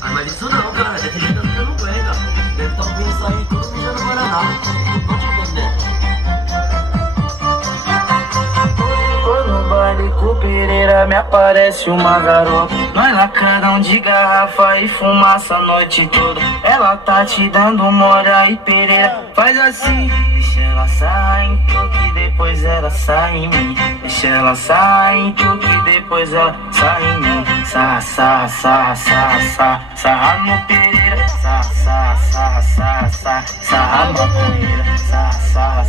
Ah, mas isso não, cara. Desse jeito eu não aguenta. Deve estar ouvindo isso aí tudo mijando no Guaraná. Não tô te entendendo. Tô no baile com Pereira, me aparece uma garota. Nós lacradão de garrafa e fumaça a noite toda. Ela tá te dando mole aí, Pereira. Faz assim, deixa ela sair em truque, depois ela sai em mim. Deixa ela sair em truque, depois ela sai em mim. Sarra, sarra, sarra, sarra, sarra, sarra no Pereira. Sarra, sarra, sarra, sarra, sarra, sarra no Pereira. Sarra, sarra, sarra.